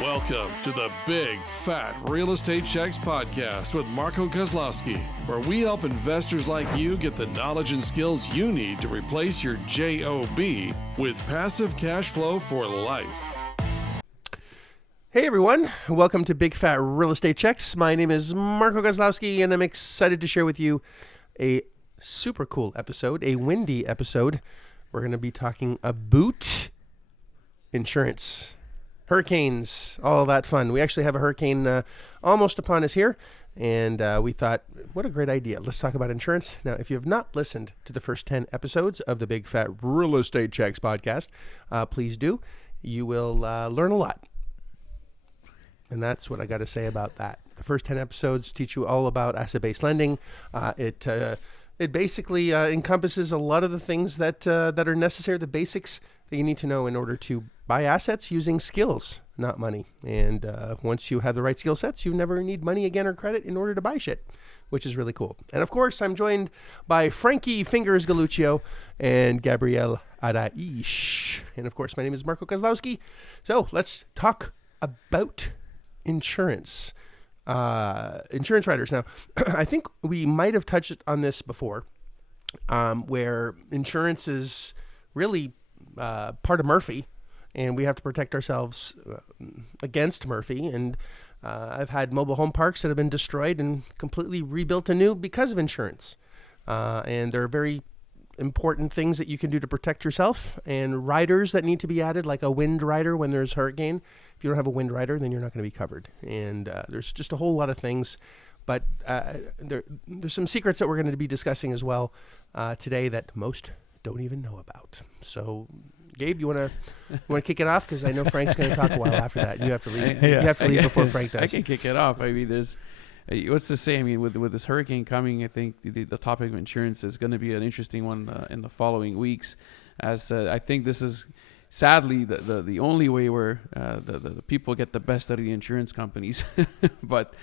Welcome to the Big Fat Real Estate Checks podcast with Marco Kozlowski, where we help investors like you get the knowledge and skills you need to replace your JOB with passive cash flow for life. Hey everyone, welcome to Big Fat Real Estate Checks. My name is Marco Kozlowski and I'm excited to share with you a super cool episode, a windy episode. We're going to be talking about insurance, hurricanes, all that fun. We actually have a hurricane almost upon us here, and we thought, what a great idea. Let's talk about insurance. Now, if you have not listened to the first 10 episodes of the Big Fat Real Estate Checks podcast, please do. You will learn a lot. And that's what I got to say about that. The first 10 episodes teach you all about asset-based lending. It basically encompasses a lot of the things that are necessary, the basics that you need to know in order to buy assets using skills, not money. And once you have the right skill sets, you never need money again or credit in order to buy shit, which is really cool. And of course, I'm joined by Frankie Fingers Galuccio and Gabrielle Araish. And of course, my name is Marco Kozlowski. So let's talk about insurance. Insurance writers. Now, I think we might have touched on this before, where insurance is really part of Murphy, and we have to protect ourselves against Murphy. And I've had mobile home parks that have been destroyed and completely rebuilt anew because of insurance. And there are very important things that you can do to protect yourself, and riders that need to be added, like a wind rider when there's a hurricane. If you don't have a wind rider, then you're not going to be covered. And there's just a whole lot of things. But there's some secrets that we're going to be discussing as well today that most don't even know about. So, Gabe, you want to kick it off? Because I know Frank's going to talk a while after that. You have to leave. You have to leave before Frank does. I can kick it off. I mean, there's what's to say? I mean, with this hurricane coming, I think the topic of insurance is going to be an interesting one in the following weeks. As I think this is sadly the only way where the people get the best out of the insurance companies. But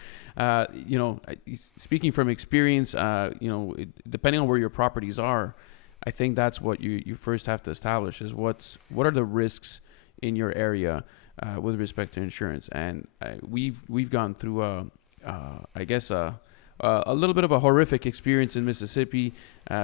speaking from experience, depending on where your properties are, I think that's what you first have to establish is what are the risks in your area with respect to insurance. And we've gone through a little bit of a horrific experience in Mississippi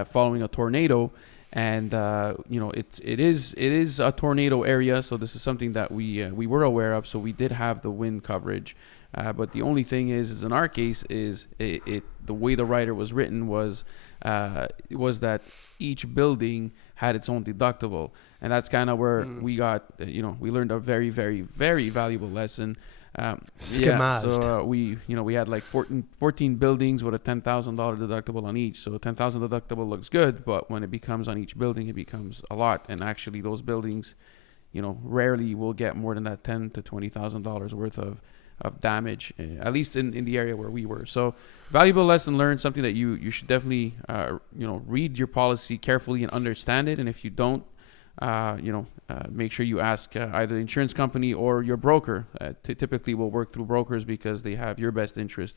following a tornado. And it is a tornado area, so this is something that we were aware of. So we did have the wind coverage, but the only thing is in our case is the way the rider was written was that each building had its own deductible, and that's kind of where we got we learned a very, very, very valuable lesson. So we had like 14 buildings with a $10,000 deductible on each. So a $10,000 deductible looks good, but when it becomes on each building, it becomes a lot. And actually, those buildings, rarely will get more than that $10,000 to $20,000 worth of damage, at least in the area where we were. So valuable lesson learned, something that you should definitely read your policy carefully and understand it. And if you don't, make sure you ask either the insurance company or your broker. Typically, we'll work through brokers because they have your best interest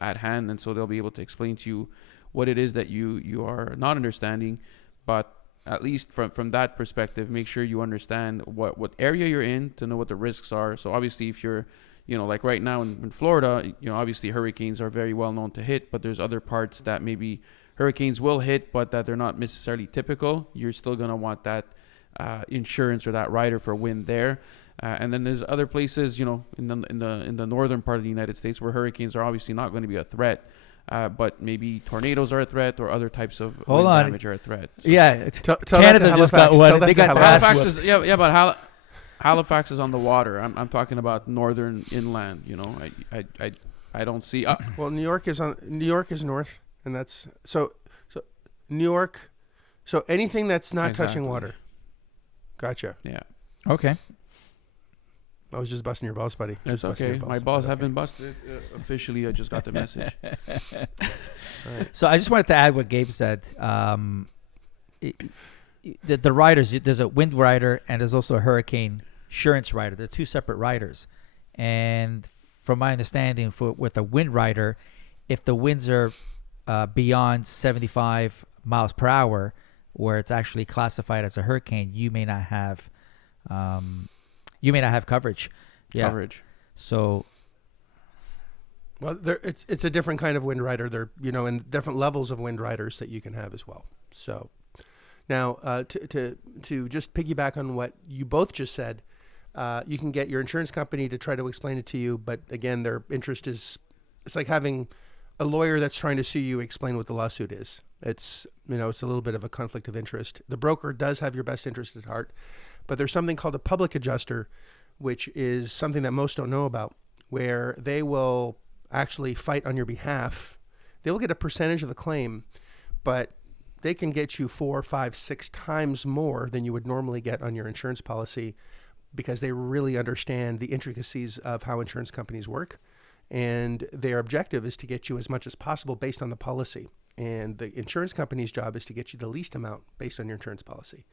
at hand, and so they'll be able to explain to you what it is that you are not understanding. But at least from that perspective, make sure you understand what area you're in to know what the risks are. So obviously, if you're like right now in Florida, obviously hurricanes are very well known to hit, but there's other parts that maybe hurricanes will hit, but that they're not necessarily typical. You're still going to want that insurance or that rider for wind there. And then there's other places, in the northern part of the United States where hurricanes are obviously not going to be a threat, but maybe tornadoes are a threat or other types of wind damage are a threat. So yeah, Canada just got one. They got Halifax. But Halifax is on the water. I'm talking about northern inland. I don't see. Well, New York is north. And that's so New York. So anything that's not touching water. Gotcha. Yeah. Okay. I was just busting your balls, buddy. That's okay. My balls have been busted officially. I just got the message. Right. So I just wanted to add what Gabe said. The riders, there's a wind rider and there's also a hurricane insurance rider. They're two separate riders. And from my understanding, with a wind rider, if the winds are beyond 75 miles per hour, where it's actually classified as a hurricane, you may not have coverage. coverage. So, Well, it's a different kind of wind rider. There, and different levels of wind riders that you can have as well. So, now to just piggyback on what you both just said, you can get your insurance company to try to explain it to you, but again, their interest is, it's like having a lawyer that's trying to sue you explain what the lawsuit is. It's it's a little bit of a conflict of interest. The broker does have your best interest at heart, but there's something called a public adjuster, which is something that most don't know about, where they will actually fight on your behalf. They will get a percentage of the claim, but they can get you 4, 5, 6 times more than you would normally get on your insurance policy, because they really understand the intricacies of how insurance companies work, and their objective is to get you as much as possible based on the policy. And the insurance company's job is to get you the least amount based on your insurance policy.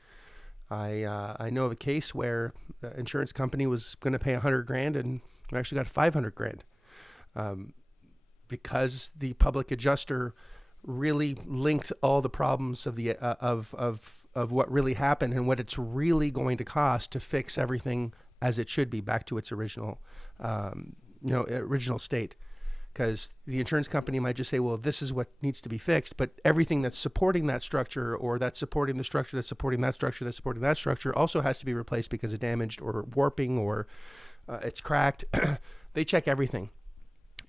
I know of a case where the insurance company was going to pay $100,000 and we actually got $500,000 because the public adjuster really linked all the problems of the of what really happened and what it's really going to cost to fix everything as it should be back to its original original state. Because the insurance company might just say, well, this is what needs to be fixed, but everything that's supporting that structure, or that's supporting the structure, that's supporting that structure, that's supporting that structure, also has to be replaced because of damaged or warping or it's cracked. They check everything,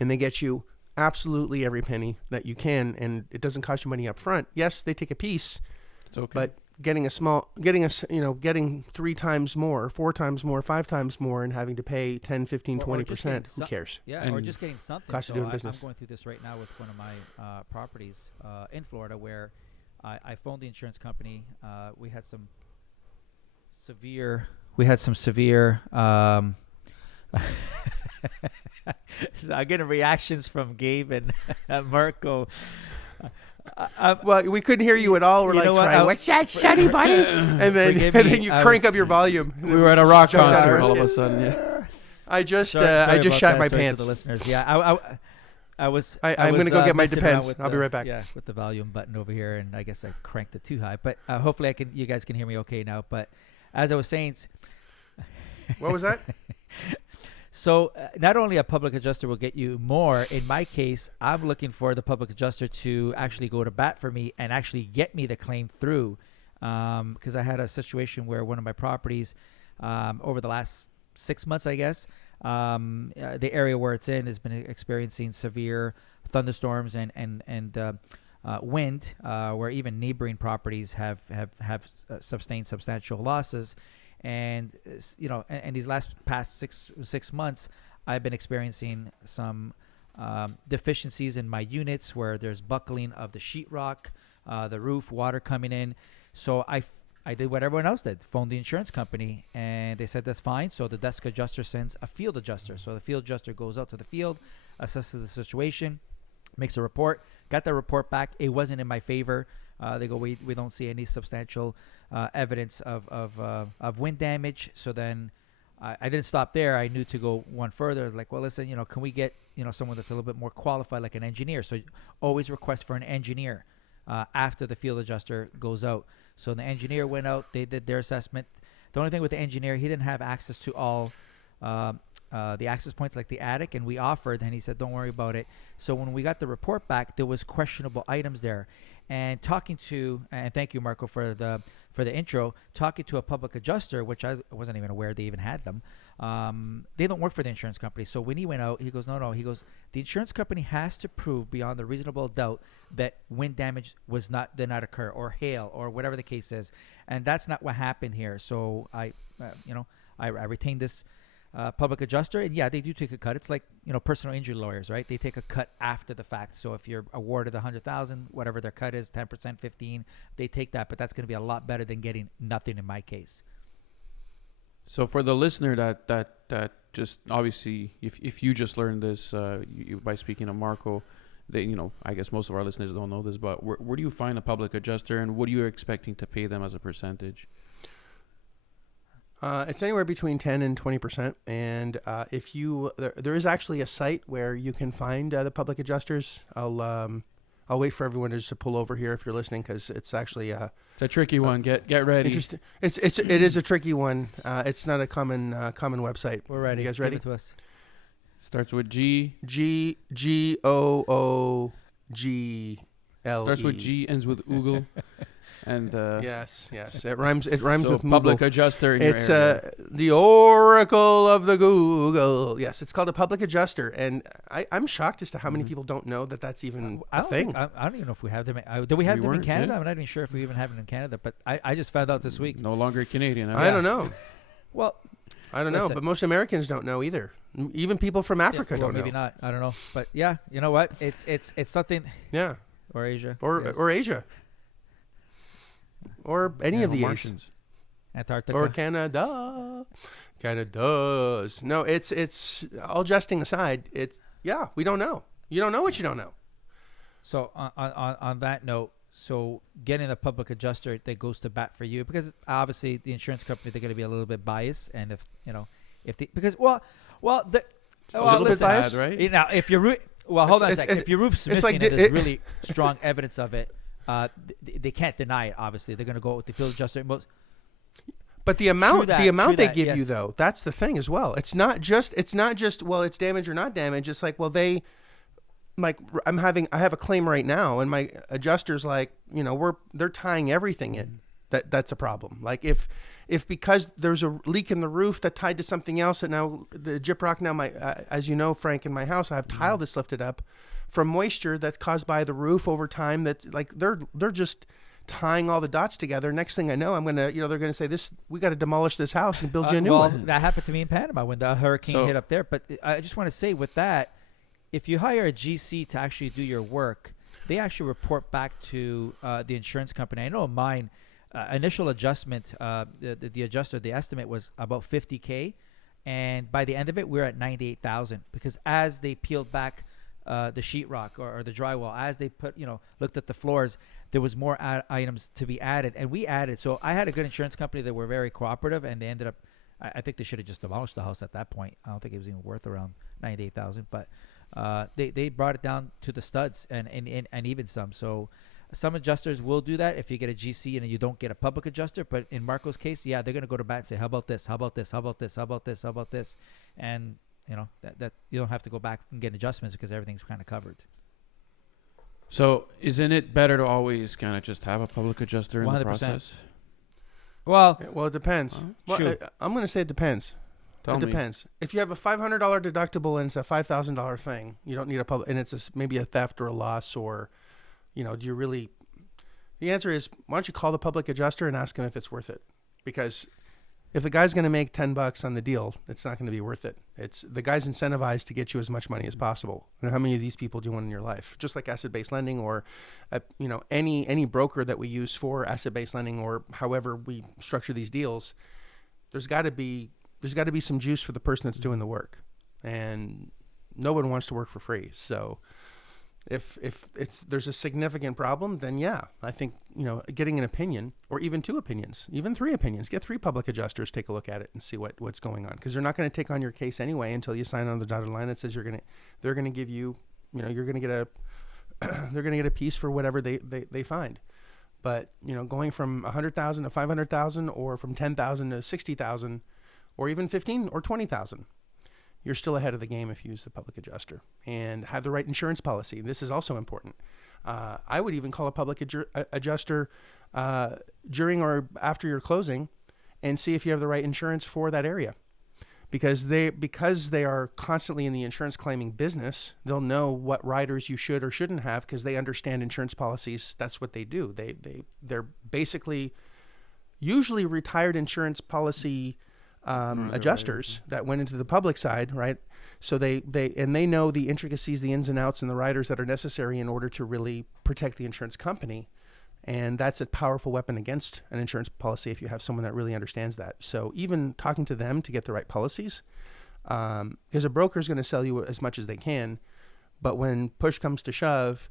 and they get you absolutely every penny that you can, and it doesn't cost you money up front. Yes, they take a piece, It's okay. but getting 3 times more, 4 times more, 5 times more, and having to pay 10, 15, 20%, who cares? Yeah, or And just getting something. cost of So doing business. I'm going through this right now with one of my properties in Florida, where I phoned the insurance company. We had some severe. So I'm getting reactions from Gabe and Marco. Well, we couldn't hear you at all. We're You like, know what? trying, what's that, Sonny buddy? And then, Forgive and me, then you I crank was- up your volume. We were at a rock Jumped out of concert our all of a skin. sudden. Yeah. I just Sorry about shat my that. Sorry pants. to the listeners. Yeah, I'm going to go get my messing around Depends. with I'll be right back. Yeah, with the volume button over here, and I guess I cranked it too high. But hopefully, you guys can hear me okay now. But as I was saying, What was that? so not only a public adjuster will get you more. In my case, I'm looking for the public adjuster to actually go to bat for me and actually get me the claim through. Because I had a situation where one of my properties over the last 6 months, I guess, the area where it's in has been experiencing severe thunderstorms and wind, where even neighboring properties have sustained substantial losses. And and these past six months, I've been experiencing some deficiencies in my units, where there's buckling of the sheetrock, the roof, water coming in. So I did what everyone else did, phoned the insurance company, and they said that's fine. So the desk adjuster sends a field adjuster. So the field adjuster goes out to the field, assesses the situation, makes a report. Got the report back. It wasn't in my favor. They go, we don't see any substantial evidence of wind damage. So then I didn't stop there. I knew to go one further. Like, well, listen, can we get someone that's a little bit more qualified, like an engineer? So always request for an engineer after the field adjuster goes out. So the engineer went out. They did their assessment. The only thing with the engineer, he didn't have access to all the access points, like the attic, and we offered, and he said, don't worry about it. So when we got the report back, there was questionable items there. And thank you, Marco, for the intro, talking to a public adjuster, which I wasn't even aware they even had them. They don't work for the insurance company. So when he went out, he goes, no, he goes, the insurance company has to prove beyond a reasonable doubt that wind damage did not occur, or hail, or whatever the case is. And that's not what happened here. So I retained this public adjuster, and yeah, they do take a cut. It's like personal injury lawyers, right? They take a cut after the fact. So if you're awarded $100,000, whatever their cut is, 10%, 15%, they take that. But that's going to be a lot better than getting nothing in my case. So for the listener that just obviously, if you just learned this by speaking to Marco, I guess most of our listeners don't know this, but where do you find a public adjuster, and what are you expecting to pay them as a percentage? It's anywhere between 10 and 20%. And if there is actually a site where you can find the public adjusters. I'll wait for everyone to just pull over here if you're listening, because it's actually It's a tricky one. Get ready. interesting. It is a tricky one. It's not a common website. We're ready. You guys ready? Give it to us. Starts with G. GOOGLE. Starts with G, ends with Oogle. And Yes. It rhymes. It rhymes so with public Moogle. adjuster in It's your area. the Oracle of the Google. Yes, it's called a public adjuster, and I'm shocked as to how many people don't know that that's even I a don't thing. think, I don't even know if we have them. Do we have We them in weren't, Canada? yeah. I'm not even sure if we even have it in Canada, but I just found out this week. No longer Canadian. I don't know. Well, I don't know, Listen. but most Americans don't know either. Even people from Africa yeah, well, don't maybe know. not. I don't know, but yeah, you know what? It's something. Yeah, Or Asia. or yes. or Asia, or any of the A's, Martians. Antarctica. or Canada. Canada's. No, it's all jesting aside. We don't know. You don't know what you don't know. So on that note, so getting a public adjuster that goes to bat for you, because obviously the insurance company, they're going to be a little bit biased, and if the because A little bit listen, biased, right? Now if your hold on a second. If your roof's it's missing like and there's really strong evidence of it, they can't deny it. Obviously, they're going to go with the field adjuster. But the amount that, they true give that, you yes. though, that's the thing as well. It's not just well, it's damage or not damage. It's like, well, I have a claim right now, and my adjuster's like, they're tying everything in. That's a problem. Like if because there's a leak in the roof that tied to something else, that now the gyprock now as you know, Frank, in my house I have tile that's lifted up from moisture that's caused by the roof over time. That's like they're just tying all the dots together. Next thing I know, I'm gonna they're gonna say we got to demolish this house and build you a new one. That happened to me in Panama when the hurricane hit up there. But I just want to say with that, if you hire a GC to actually do your work, they actually report back to the insurance company. I know mine. Initial adjustment, the adjuster, the estimate was about $50,000, and by the end of it, we're at $98,000 because as they peeled back the sheetrock or the drywall, as they looked at the floors, there was more items to be added, and we added. So I had a good insurance company that were very cooperative, and they ended up. I think they should have just demolished the house at that point. I don't think it was even worth around $98,000, but they brought it down to the studs and even some. So. Some adjusters will do that if you get a GC and you don't get a public adjuster. But in Marco's case, yeah, they're going to go to bat and say, how about this? How about this? How about this? How about this? How about this? And, that you don't have to go back and get adjustments because everything's kind of covered. So isn't it better to always kind of just have a public adjuster in 100%. The process? Well, it depends. True. I'm going to say it depends. Tell it me. depends. If you have a $500 deductible and it's a $5,000 thing, you don't need a public, and it's maybe a theft or a loss or... do you really? The answer is, why don't you call the public adjuster and ask him if it's worth it? Because if the guy's going to make $10 on the deal, it's not going to be worth it. It's the guy's incentivized to get you as much money as possible. And how many of these people do you want in your life? Just like asset-based lending, or any broker that we use for asset-based lending, or however we structure these deals, there's got to be some juice for the person that's doing the work, and no one wants to work for free. So. If there's a significant problem, then yeah, I think getting an opinion, or even 2 opinions, even 3 opinions, get 3 public adjusters, take a look at it and see what's going on, because they're not going to take on your case anyway until you sign on the dotted line that says they're going to give you you're going to get they're going to get a piece for whatever they find. But going from 100,000 to 500,000, or from 10,000 to 60,000, or even 15 or 20,000. You're still ahead of the game if you use the public adjuster and have the right insurance policy. This is also important. I would even call a public adjuster during or after your closing and see if you have the right insurance for that area. Because they are constantly in the insurance claiming business, they'll know what riders you should or shouldn't have because they understand insurance policies. That's what they do. They're basically usually retired insurance policy adjusters that went into the public side, right? So they know the intricacies, the ins and outs, and the riders that are necessary in order to really protect the insurance company. And that's a powerful weapon against an insurance policy if you have someone that really understands that. So even talking to them to get the right policies, because a broker is going to sell you as much as they can, but when push comes to shove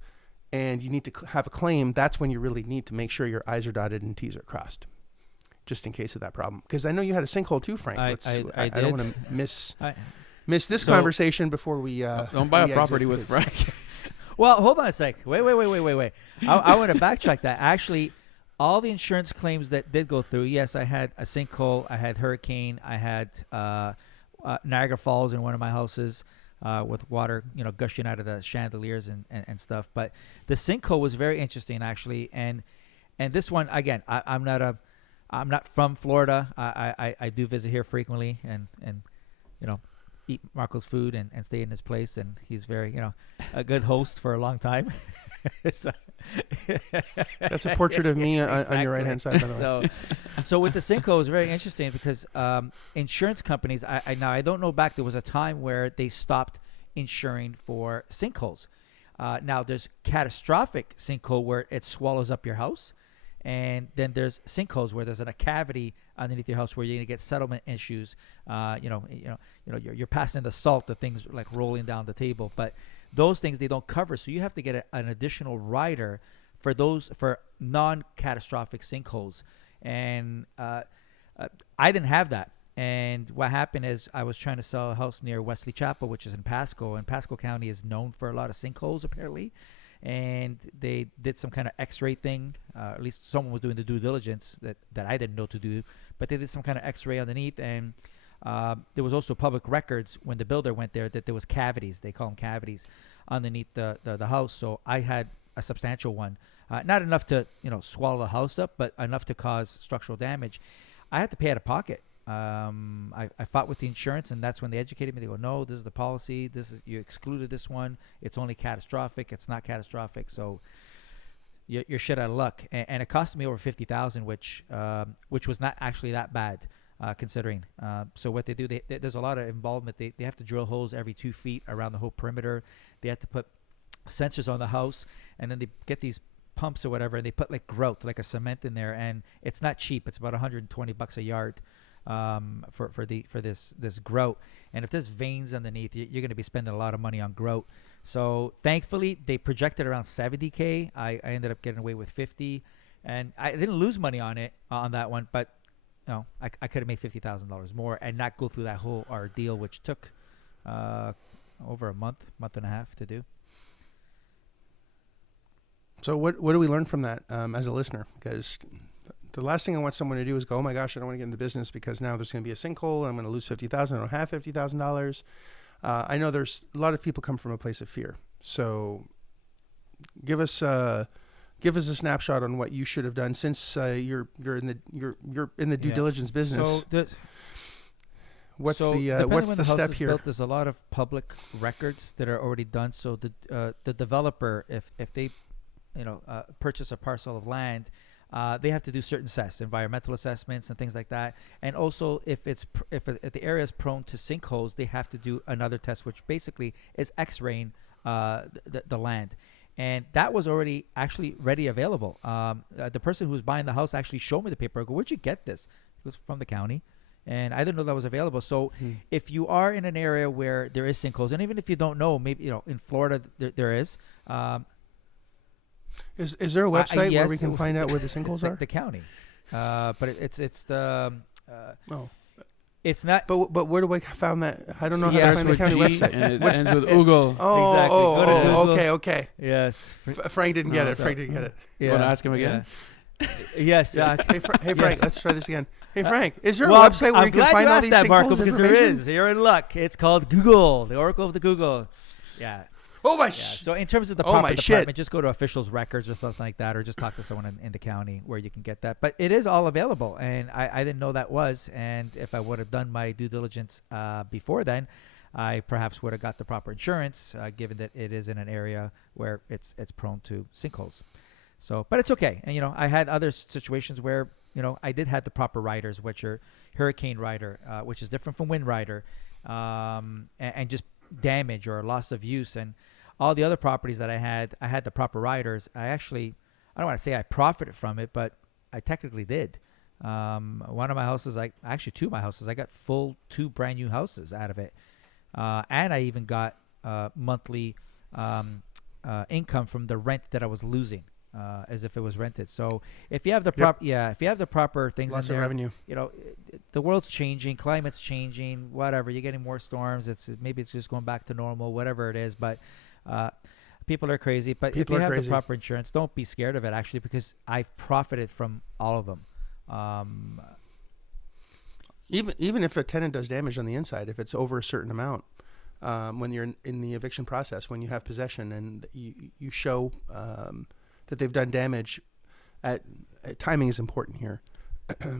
and you need to have a claim, that's when you really need to make sure your I's are dotted and T's are crossed. Just in case of that problem, because I know you had a sinkhole too, Frank. I don't want to miss this conversation before we don't buy a property with Frank. Well, hold on a sec. Wait. I want to backtrack that. Actually, all the insurance claims that did go through, yes, I had a sinkhole, I had hurricane, I had Niagara Falls in one of my houses with water, gushing out of the chandeliers and stuff. But the sinkhole was very interesting, actually. And this one, again, I'm not from Florida. I do visit here frequently and eat Marco's food and stay in his place, and he's very a good host for a long time. So, That's a portrait of me on your right hand side, by the way. So with the sinkhole, it was very interesting because insurance companies, I don't know back, there was a time where they stopped insuring for sinkholes. Now there's catastrophic sinkhole where it swallows up your house. And then there's sinkholes where there's a cavity underneath your house where you're gonna get settlement issues. You're passing the salt, the things like rolling down the table. But those things they don't cover, so you have to get an additional rider for non-catastrophic sinkholes. And I didn't have that. And what happened is I was trying to sell a house near Wesley Chapel, which is in Pasco, and Pasco County is known for a lot of sinkholes apparently. And they did some kind of x-ray thing. At least someone was doing the due diligence that I didn't know to do. But they did some kind of x-ray underneath. And there was also public records when the builder went there that there was cavities. They call them cavities underneath the house. So I had a substantial one. Not enough to swallow the house up, but enough to cause structural damage. I had to pay out of pocket. I fought with the insurance, and that's when they educated me. They go, no, this is the policy. You excluded this one. It's only catastrophic. It's not catastrophic. So you're shit out of luck. And it cost me over $50,000, which was not actually that bad, considering. So what they do, there's a lot of involvement. They have to drill holes every 2 feet around the whole perimeter. They have to put sensors on the house, and then they get these pumps or whatever, and they put like grout, like a cement in there, and it's not cheap. It's about $120 a yard. For this grout, and if there's veins underneath, you're going to be spending a lot of money on grout. So thankfully they projected around $70K. I ended up getting away with 50, and I didn't lose money on that one, but I could have made $50,000 more and not go through that whole ordeal, which took over a month and a half to do. So what do we learn from that as a listener? Because the last thing I want someone to do is go, oh my gosh, I don't want to get in the business because now there's going to be a sinkhole and I'm going to lose $50,000. I don't have $50,000. I know there's a lot of people come from a place of fear. So give us a snapshot on what you should have done since you're in the due diligence business. What's the step here? Built, there's a lot of public records that are already done. So the developer, if they purchase a parcel of land, they have to do certain environmental assessments and things like that. And also, if the area is prone to sinkholes, they have to do another test, which basically is X-raying the land. And that was already actually ready available. The person who was buying the house actually showed me the paper. I go, where'd you get this? It was from the county. And I didn't know that was available. So if you are in an area where there is sinkholes, and even if you don't know, maybe in Florida there is. Is there a website where we can find out where the sinkholes are? The county, but it's the. Oh. It's not. But where do I find that? I don't know how to find the county website. And it ends with Google. Oh, exactly. Go to Google. Okay. Yes. Frank didn't get it. Frank didn't get it. You want to ask him again? Yeah. Yes. Hey, Frank, let's try this again. Hey, Frank, is there a website where you can find all these sinkholes Marco, because there information? is. You're in luck. It's called Google, the Oracle of the Google. Yeah. Oh my! So in terms of the proper department, just go to officials' records or something like that, or just talk to someone in the county where you can get that. But it is all available, and I didn't know that was. And if I would have done my due diligence before then, I perhaps would have got the proper insurance, given that it is in an area where it's prone to sinkholes. So, but it's okay. And I had other situations where I did have the proper riders, which are hurricane rider, which is different from wind rider, and just damage or loss of use. And all the other properties that I had the proper riders. I don't want to say I profited from it, but I technically did. One of my houses, two of my houses, I got two brand new houses out of it. And I even got monthly income from the rent that I was losing, as if it was rented. So if you have the proper things Lots in there, of revenue. The world's changing, climate's changing, whatever. You're getting more storms. Maybe it's just going back to normal, whatever it is. But People are crazy, but People if you are have crazy. the proper insurance, don't be scared of it, actually, because I've profited from all of them. Even if a tenant does damage on the inside, if it's over a certain amount, when you're in the eviction process, when you have possession and you show that they've done damage, timing is important here,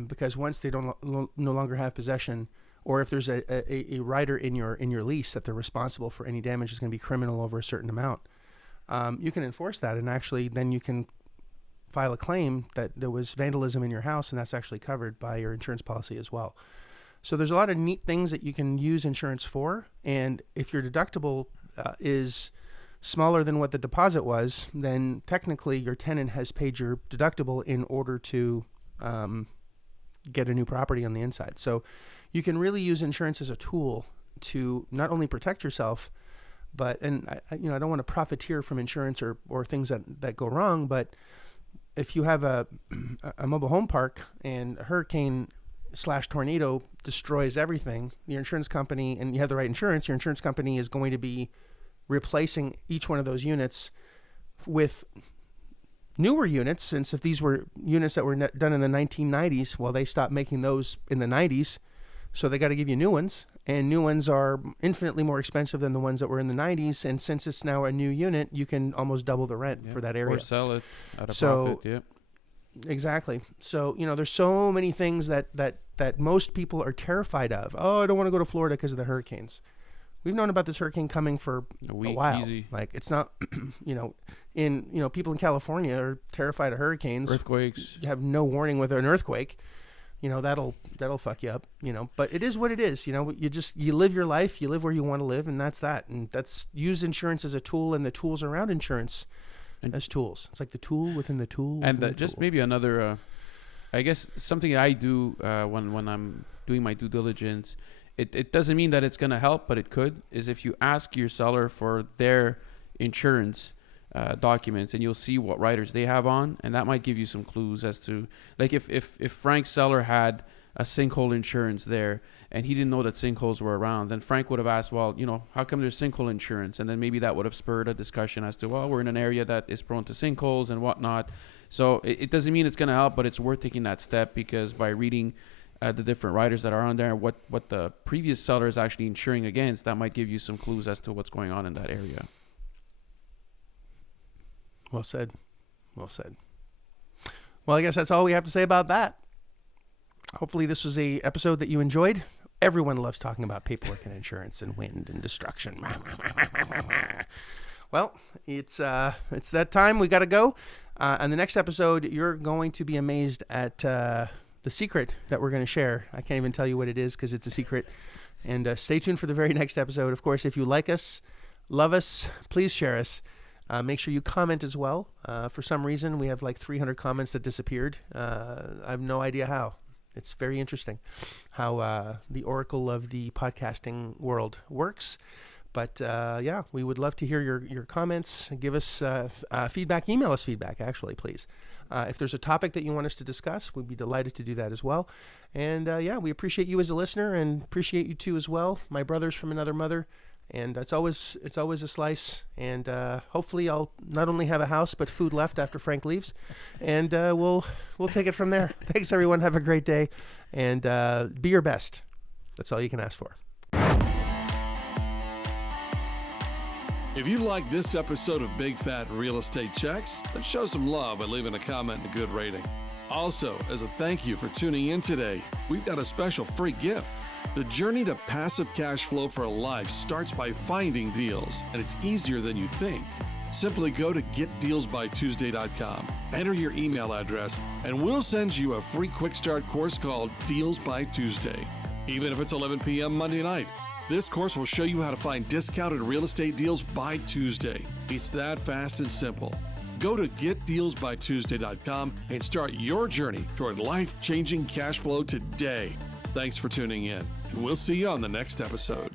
because once they don't no longer have possession, or if there's a rider in your lease that they're responsible for any damage is going to be criminal over a certain amount, you can enforce that, and actually then you can file a claim that there was vandalism in your house, and that's actually covered by your insurance policy as well. So there's a lot of neat things that you can use insurance for, and if your deductible is smaller than what the deposit was, then technically your tenant has paid your deductible in order to get a new property on the inside. So you can really use insurance as a tool to not only protect yourself, but, and I don't want to profiteer from insurance or things that go wrong, but if you have a mobile home park and a hurricane/tornado destroys everything, your insurance company, and you have the right insurance, your insurance company is going to be replacing each one of those units with newer units. Since if these were units that were done in the 1990s, well, they stopped making those in the 90s, so they got to give you new ones, and new ones are infinitely more expensive than the ones that were in the 90s. And since it's now a new unit, you can almost double the rent for that area. Or sell it at a profit, yeah. Exactly. So, there's so many things that most people are terrified of. Oh, I don't want to go to Florida because of the hurricanes. We've known about this hurricane coming for a while. Easy. Like, it's not, people in California are terrified of hurricanes. Earthquakes. You have no warning with an earthquake. That'll fuck you up, but it is what it is. You live your life, you live where you want to live, and that's that. And use insurance as a tool, and the tools around insurance as tools. It's like the tool within the tool. And just maybe another, I guess something I do when I'm doing my due diligence, it doesn't mean that it's going to help, but it could, is if you ask your seller for their insurance documents, and you'll see what riders they have on, and that might give you some clues as to, like, if Frank's seller had a sinkhole insurance there and he didn't know that sinkholes were around, then Frank would have asked, well, how come there's sinkhole insurance? And then maybe that would have spurred a discussion as to, well, we're in an area that is prone to sinkholes and whatnot. So it doesn't mean it's going to help, but it's worth taking that step, because by reading the different riders that are on there, what the previous seller is actually insuring against, that might give you some clues as to what's going on in that area. Well said. Well said. Well, I guess that's all we have to say about that. Hopefully this was a episode that you enjoyed. Everyone loves talking about paperwork and insurance and wind and destruction. Well, it's that time. We got to go. On the next episode, you're going to be amazed at the secret that we're going to share. I can't even tell you what it is because it's a secret. And stay tuned for the very next episode. Of course, if you like us, love us, please share us. Make sure you comment as well. For some reason, we have like 300 comments that disappeared. I have no idea how. It's very interesting how the oracle of the podcasting world works. But we would love to hear your comments. Give us feedback. Email us feedback, actually, please. If there's a topic that you want us to discuss, we'd be delighted to do that as well. And we appreciate you as a listener, and appreciate you too as well, my brothers from another mother. And it's always a slice. And hopefully I'll not only have a house but food left after Frank leaves. And we'll take it from there. Thanks, everyone. Have a great day. And be your best. That's all you can ask for. If you like this episode of Big Fat Real Estate Checks, then show some love by leaving a comment and a good rating. Also, as a thank you for tuning in today, we've got a special free gift. The journey to passive cash flow for life starts by finding deals, and it's easier than you think. Simply go to getdealsbytuesday.com, enter your email address, and we'll send you a free quick start course called Deals by Tuesday. Even if it's 11 p.m. Monday night, this course will show you how to find discounted real estate deals by Tuesday. It's that fast and simple. Go to getdealsbytuesday.com and start your journey toward life-changing cash flow today. Thanks for tuning in, and we'll see you on the next episode.